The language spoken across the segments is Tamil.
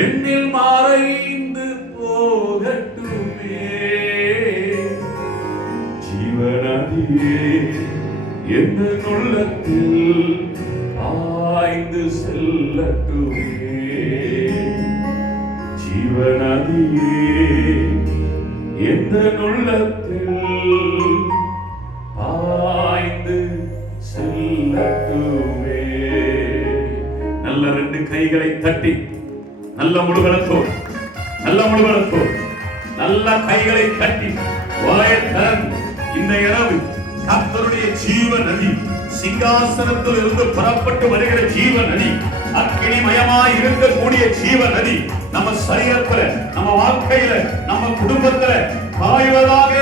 எண்ணில் மறைந்து போகட்டுமே ஜீவநதியே எந்த உள்ளத்தில் ஆய்ந்து செல்லட்டுமே ஜீவநதியே எந்த உள்ளத்தில் ஆய்ந்து செல்லட்டுமே. நல்ல ரெண்டு கைகளை தட்டி நல்ல முழுகலத்தோடு நல்ல கைகளை தட்டி வாயத்தன் இந்த இரவு கர்த்தருடைய ஜீவ நதி சிங்காசனத்தில் இருந்து புறப்பட்டு வருகிற ஜீவ நதி அக்கினிமயமாய் இருக்கக்கூடிய ஜீவ நதி நம்ம சரீரத்துல நம்ம வாழ்க்கையில நம்ம குடும்பத்துல பாய்வதாக.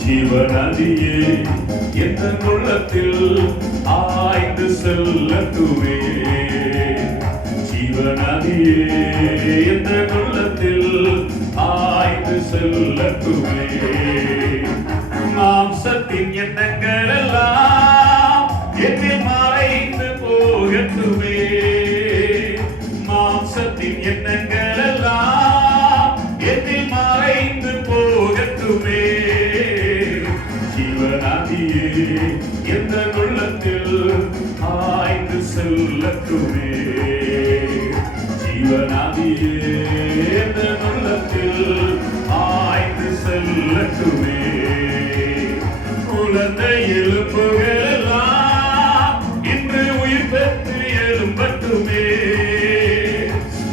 ஜீவநதியே எந்த உள்ளத்தில் ஆய்ந்து செல்லட்டுமே ஜீவநதியே எந்த உள்ளத்தில் ஆய்ந்து செல்லட்டுமே. மாம்சத்தின் எண்ணங்கள் எல்லாம் என்னில் மறைந்து போகட்டுமே மாம்சத்தின் எண்ணங்கள் எல்லாம் என்னில் மறைந்து போகட்டுமே ஜீவநதியே எந்த உள்ளத்தில் ஆய்ந்து செல்லட்டுமே ஜீவநதியே எந்த உள்ளத்தில் ஆய்ந்து செல்லட்டுமே. குழந்தை எலும்புகள் எல்லாம் இன்று உயிர் பெற்று எழும்பட்டுமே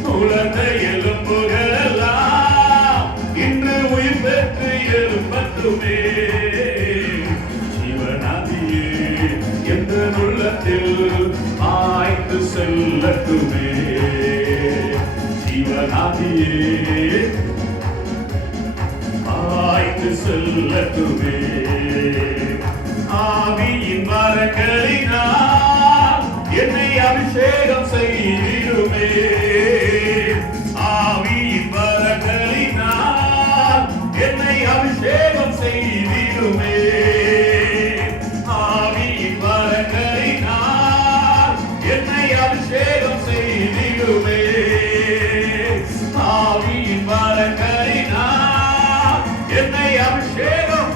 குழந்தை எலும்புகள் எல்லாம் இன்று உயிர் பெற்று எழும்பட்டுமே ஜீவநதியே எந்த உள்ளத்தில் ஆய்ந்து செல்லட்டுமே ஜீவநதியே ஆய்ந்து செல்லட்டுமே. ஆவியின் வரங்களினால் என்னை அபிஷேகம் செய்திடுமே ஆவியின் வரங்களினால் என்னை அபிஷேகம் செய்திடுமே ஆவியின் வரங்களினால் என்னை அபிஷேகம் செய்திடுமே ஆவியின் வரங்களினால் என்னை அபிஷேகம்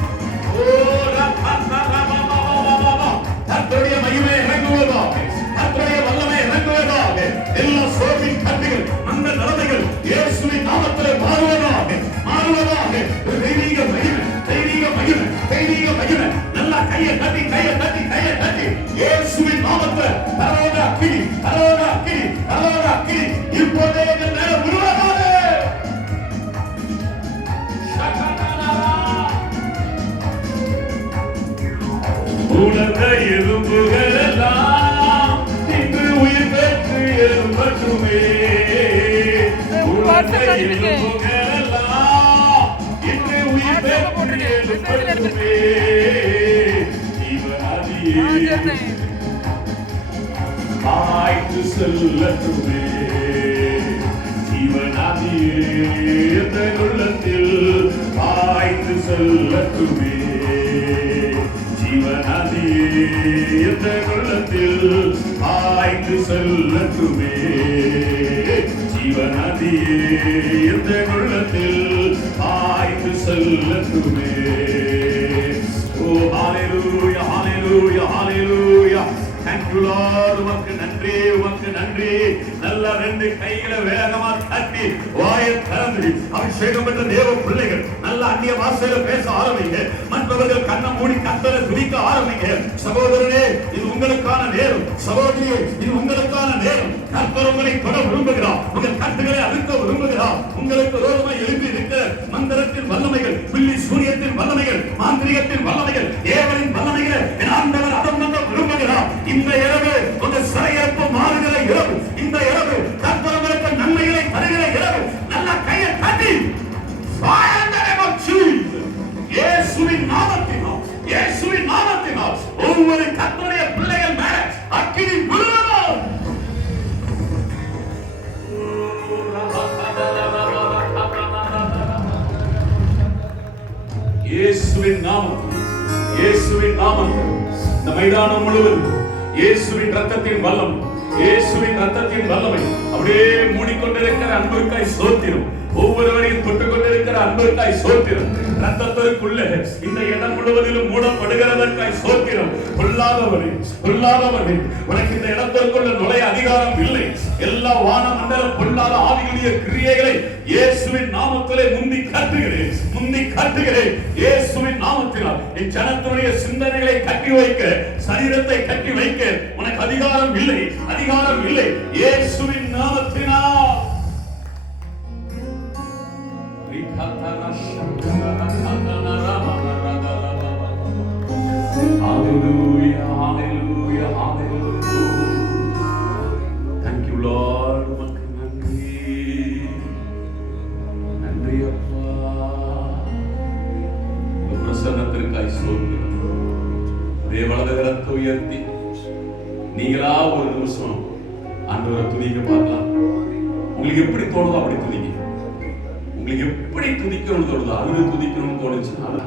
கர்த்தருடைய மகிமை இறங்குவதாக கர்த்தருடைய வல்லமை இறங்குவதாக எல்லா சோர்வின் கட்டுகள் அந்த நிலைமைகள் இயேசுவின் நாமத்திலே மாறுவதாக ஒரு தெய்வீக மகிமை நல்ல கையை தட்டி இயேசுவின் நாமத்திலே பரலோக அக்கினி இப்போதே எங்கள் மேல உருவாகாது. உலக எலும்புகள் எல்லாம் இன்று உயிர் பெற்று எழும்பட்டுமே உலக எலும்புகள் எல்லாம் இன்று உயிர் பெற்று எழும்பட்டுமே ஜீவநதியே ஆய்ந்து செல்லட்டுமே ஜீவநதியே எந்த உள்ளத்தில் ஆய்ந்து செல்லட்டுமே ஜீவநதியே எந்த உள்ளத்தில் ஆய்ந்து செல்லட்டுமே ஜீவநதியே எந்த உள்ளத்தில் ஆய்ந்து செல்லட்டுமே. ஓ ஹalleluya hallelujah hallelujah thank you lord உமக்கு நன்றி நல்ல ரெண்டு கைகளை வேகமா தட்டி வாயை திறந்து அபிஷேகம் பெற்ற தேவ பிள்ளைகள் நல்ல அந்நிய பாஷையில பேச ஆரம்பிங்க மற்றவர்கள் கண்ணை மூடி கர்த்தரை துதிக்க ஆரம்பிங்க. சகோதரனே இது உங்களுக்கான நேரம் சகோதரியே இது உங்களுக்கான நேரம் கர்த்தர் உங்களை தொட விரும்புகிறார் உங்கள் கட்டுகளை அறுக்க விரும்புகிறார் உங்களுக்கு விரோதமாய் எழுப்பி இருக்கிற மந்திரத்தின் வல்லமைகள் பில்லி சூரியத்தின் வல்லமைகள் மாந்திரிகத்தின் வல்லமைகள் ஏவலின் வல்லமைகளை என் ஆண்டவர் அதம் பண்ண விரும்புகிறார். இந்த இரவு உங்கள் சிறையிருப்பு மாறுகிற இரவு இந்த இரவு கர்த்தர் உங்களுக்கு நன்மைகளை தருகிற இரவு நல்ல கையை தட்டி இயேசுவின் நாமத்தினால் ஒவ்வொரு கர்த்தருடைய பிள்ளைகள் மேல அக்கினி விழுவதாக இயேசுவின் நாமம், இயேசுவின் நாமத்தில் இந்த மைதானம் முழுவதும் இயேசுவின் ரத்தத்தின் வல்லம், இயேசுவின் ரத்தத்தின் வல்லமை அப்படியே மூடிக்கொண்டிருக்கிற அன்பிற்காய் ஸ்தோத்திரம். ஒவ்வொருவரையும் தொட்டுக் கொண்டிருக்கிற அன்பிற்காய் ஸ்தோத்திரம். ரத்தத்திற்குள்ளே இந்த இடம் முழுவதிலும் மூடப்படுகிறதற்காய் ஸ்தோத்திரம். பொல்லாதவனே, பொல்லாதவனே, உனக்கு இந்த இடத்திற்குள்ள நுழைய அதிகாரம் இல்லை. எல்லா வான மண்டல பொல்லாத ஆவிகளுடைய கிரியைகளை இயேசுவின் நாமத்திலே முந்தி காட்டுகிறேன், முந்தி காட்டுகிறேன். இயேசுவின் நாமத்தினால் என் ஜனத்தினுடைய சிந்தனைகளை கட்டி வைக்க, சரீரத்தை கட்டி வைக்க உனக்கு அதிகாரம் இல்லை, அதிகாரம் இல்லை. இயேசுவின் நாமத்தினால் Hallelujah, hallelujah, hallelujah. Thank you, Lord. நன்றி அப்பா. பிரசன்னத்திற்காய் ஸ்தோத்திரம். வலது கரத்தை உயர்த்தி நீங்களா ஒரு நிமிஷம் ஆண்டவரை துதிக்க பார்க்கலாம். உங்களுக்கு எப்படி தோணுதோ அப்படி துதிக்க. உங்களுக்கு எப்படி துதிக்கணும்னு தோணுதோ அது துதிக்கணும்னு தோணுச்சுனால